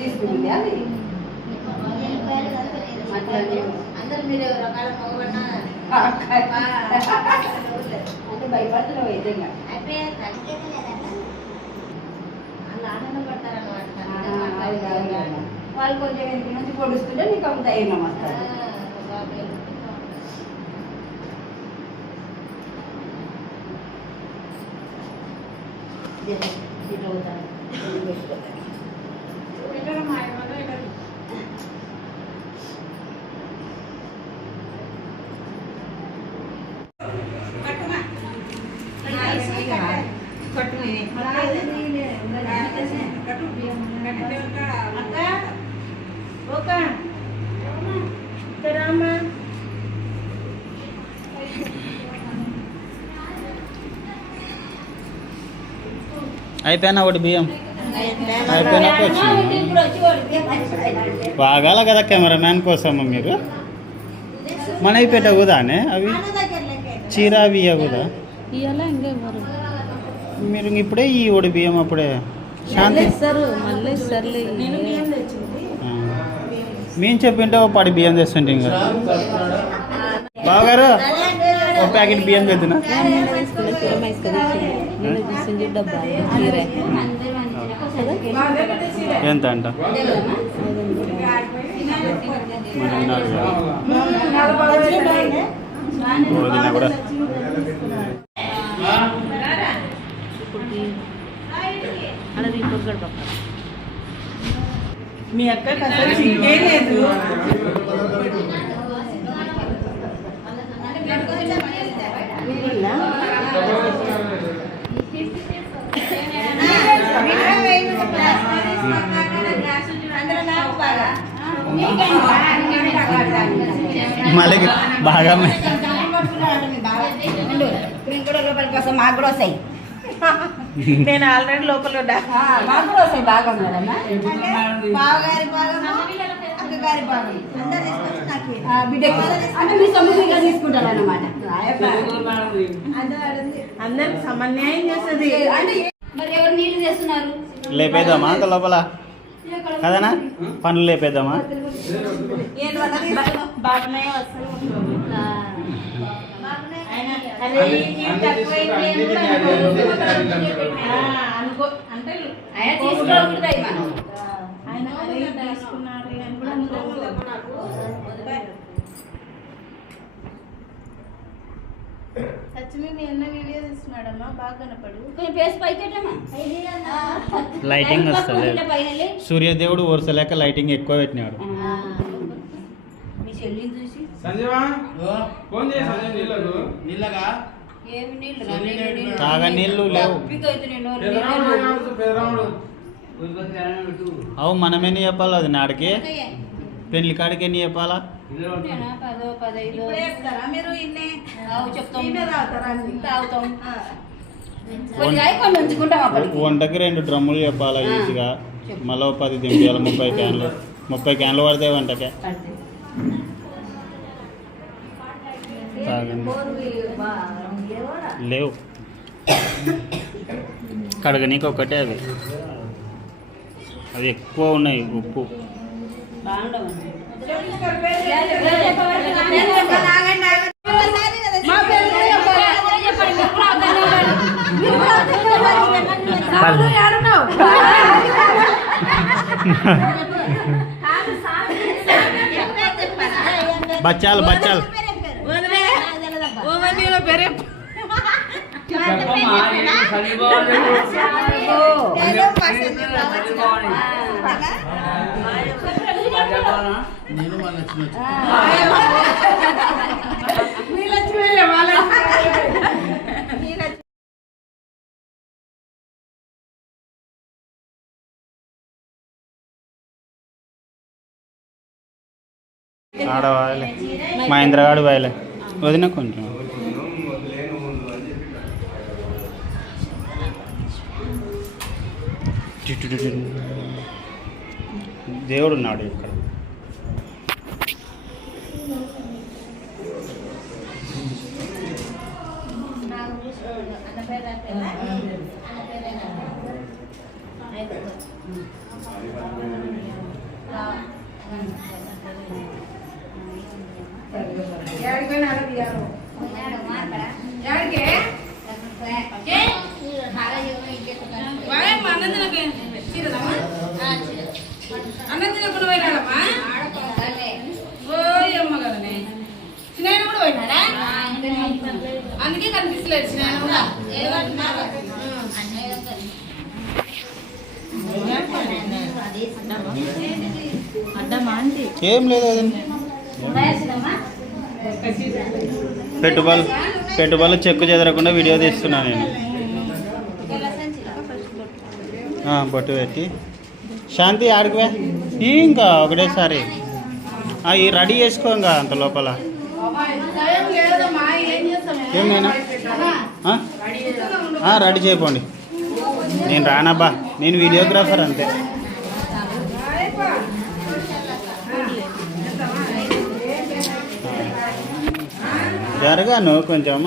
తీసుకుంటుంది అది అందరు మీరు రకాల పోగొన్నా అంటే భయపడుతున్నావు అయితే అలా ఆనందపడతారన్నమాట. వాళ్ళు కొంచెం ఇంటి నుంచి పొడుస్తుంటే నీకు ఒక ధైర్యం వస్తుంది. అయిపోయినా ఒకటి బియ్యం అయిపోయినాక వచ్చింది బాగాల కదా కెమెరామ్యాన్ కోసము మీరు మనైపేట కుదానే అవి చీర అవి కదా మీరు ఇప్పుడే ఈ ఒడి బియ్యం అప్పుడే శాంతి మేము చెప్పింటే ఒక పడి బియ్యం తెస్తుంటే ఇంకా బావగారు ఒక ప్యాకెట్ బియ్యం తెద్దునా ఎంత అంట వదినా కూడా మీ అక్కకి అసలు సింకే లేదు. మళ్ళీ బాగా లోపలికి వస్తాం మాకు కూడా వస్తాయి. నేను ఆల్రెడీ లోపల మాకు కూడా వస్తాయి బాగా బావగారి భాగం అక్కగారి భాగం బిడ్డకి అంటే మీ సొమ్ము తీసుకుంటారు అన్నమాట. అందరికి సమన్యాయం చేస్తుంది. మరి ఎవరు నీళ్లు చేస్తున్నారు లేపేద్దామా అంత లోపల కదనా పనులు లేపేద్దామా లైటింగ్ వస్తుంది సూర్యదేవుడు వరుసలేక లైటింగ్ ఎక్కువ పెట్టినాడు. తాగా నీళ్ళు లేవు అవు మనమేని చెప్పాలి అది నాడికి పెళ్లి కాడికి ఎన్ని చెప్పాలా వంటకి 2 డ్రమ్ములు చెప్పాలా ఈజీగా మళ్ళీ 10 దింపాలి 30 క్యాన్లు పడతాయి వంటకే లేవు కడగనీకి ఒకటే అవి ఎక్కువ ఉన్నాయి ఉప్పు బచ్చాలు బచ్చాలు ఆడవాళ్ళే మహేంద్రగాడు వాయలే వదిన కొంచెం దేవుడు ఉన్నాడు ఇక్కడ అన్నం తినకుండా పోయినాడమ్మా ఓయమ్మ కదనే చిన్న కూడా పోయినాడా అందుకే కనిపిస్తలేదు చిన్న కూడా ఏం లేదు అది పెట్టుబడులు చెక్కు చెదరకుండా వీడియో తీస్తున్నా నేను బొట్టు పెట్టి శాంతి ఆడికి ఇంకా ఒకటేసారి ఈ రెడీ చేసుకో ఇంకా అంత లోపల ఏమైనా రెడీ చేయపోండి నేను రానబ్బా నేను వీడియోగ్రాఫర్ అంతే జరగాను కొంచెం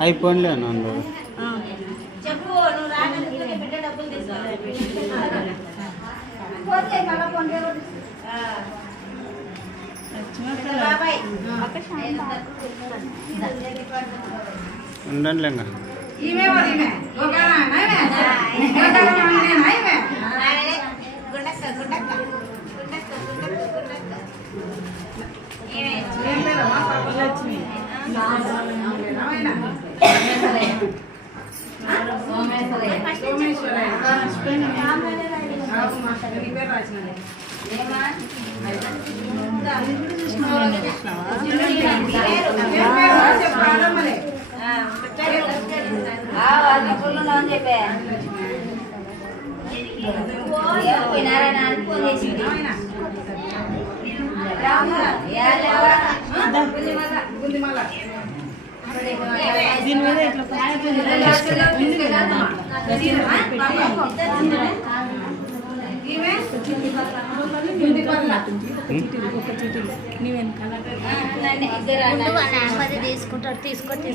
అయిపోయింది అందులో చెప్పు నువ్వు రాకపోతే బిడ్డ డబ్బులు ఉండండి ఇంకా చెప్పే పోయినారా ఫోన్ చేసి దీని మీద తీసుకుంటారు తీసుకొని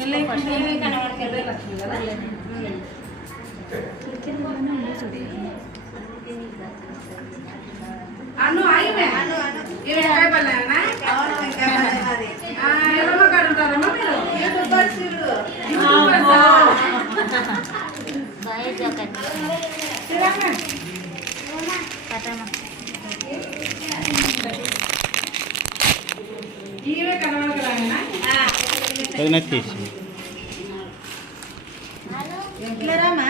అను ఆయిమే ఇవి కాయ పల్లెనా ఎవరో కడుతారమ్మా మీరు బాయ్ జగన్ కథమా ఇవే కనబడకరానా అది తీసి ఎట్లరామా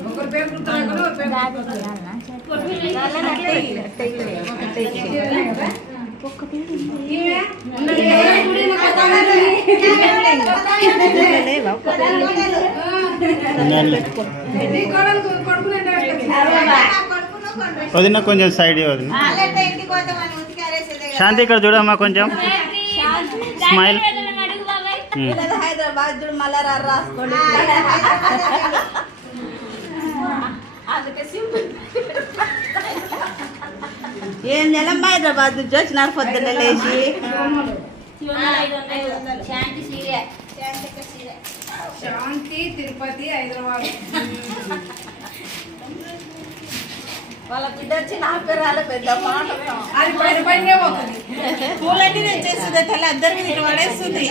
ఒకరు పేరు గుర్తున్నా వదిన కొంచెం సైడ్ వదిన శాంతి ఇక్కడ చూడమ్మా కొంచెం స్మైల్ హైదరాబాద్ చూడు మళ్ళా రాసుకోండి ఏం నెలం హైదరాబాద్ నుంచి వచ్చినారు పొద్దున్న లేచి శాంతి తిరుపతి హైదరాబాద్ వాళ్ళ బిడ్డ వచ్చి నా పేరు రాలే పెద్ద మాట అది పైన పైనే పోతుంది పూలన్నీ తెచ్చేస్తుంది తల్లి అందరి మీద ఇట్లా పడేస్తుంది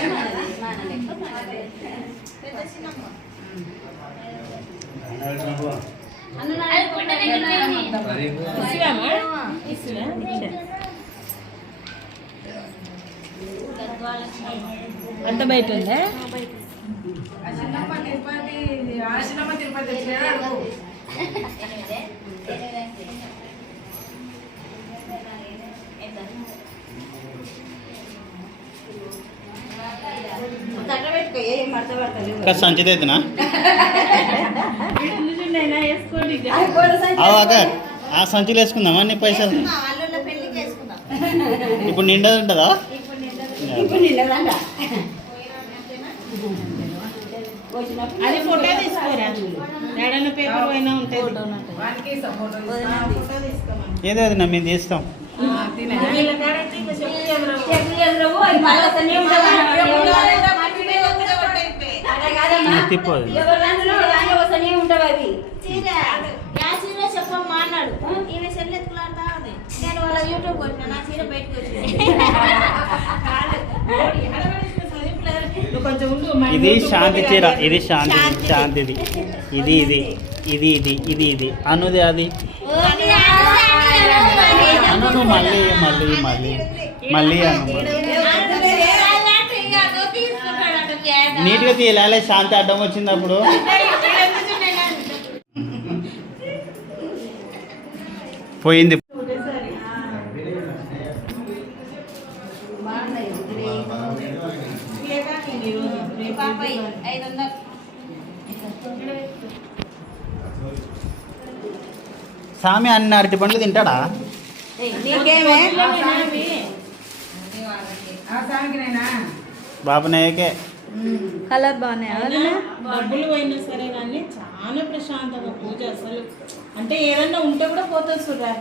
అంత బయట ఉందా తిరుపతి తిరుపతి తట్ట పెట్టుకో ఏం మడత పడతలేదు ఇంకా సంచి తెద్దునా వేసుకోండి అవాక ఆ సంచులు వేసుకుందామా నీ పైసలు అల్లుళ్ళ పెళ్లికి వేసుకుందాం. ఇప్పుడు నిండా ఉంటుందా ఇప్పుడు నిన్నదంట అది ఫోటో తీసుకోరా ఏడన్నా పేపర్ పైన ఉంటుంది ఏదో అది మేము తీస్తాం తిప్పు అది. ఉంటావు అవి చీర యా చీర చెప్పమ్మా అన్నాడు ఈయన సెల్ ఎత్తుకులాడుతా ఉంది నేను వాళ్ళ యూట్యూబ్ కొట్టిన నా చీర బయటకు ఇది శాంతి చీర ఇది శాంతిది ఇది ఇది ఇది ఇది ఇది ఇది అనుది అది అను నువ్వు మళ్ళీ మళ్ళీ మళ్ళీ మళ్ళీ అను నీట్గా తీయాలి శాంతి అడ్డం వచ్చింది అప్పుడు పోయింది పాపయ్య 500 సామి అన్ని అరటి పండ్లు తింటాడా నీకేమే బాబునాయకే కలర్ బాగున్నాయి డబ్బులు పోయినా సరే కానీ చాలా ప్రశాంతంగా పూజ అసలు అంటే ఏదన్నా ఉంటే కూడా పోతుంది చూడరా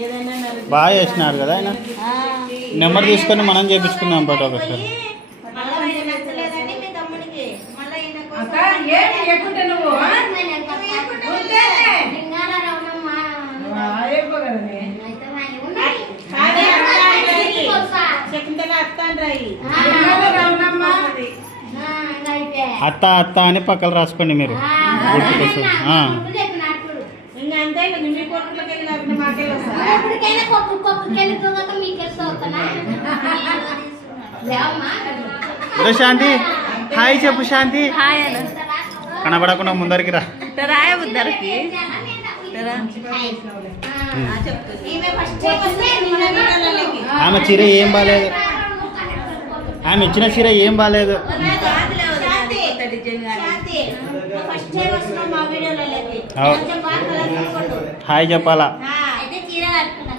ఏదైనా బాగా చేసినారు కదా ఆయన నెంబర్ తీసుకొని మనం చేపించుకుందాం పాటు ఒకసారి నచ్చలేదండి మీ తమ్ముడికి మళ్ళీ అత్త అత్త అని పక్కన రాసుకోండి మీరు గుర్తుకొస్తుంది ఇంకా అంతే మీ కొట్టులకి వెళ్ళి మాకేళ్ళు శాంతి హాయ్ చెప్పు శాంతి హాయ్ అన్న కనబడకుండా ముందరికి రా రాయ బుద్ధరికి ఆమె చీర ఏం బాగాలేదు ఆమె ఇచ్చిన చీర ఏం బాగాలేదు హాయ్ చెప్పాలా అయితే చీర కట్టుకున్నా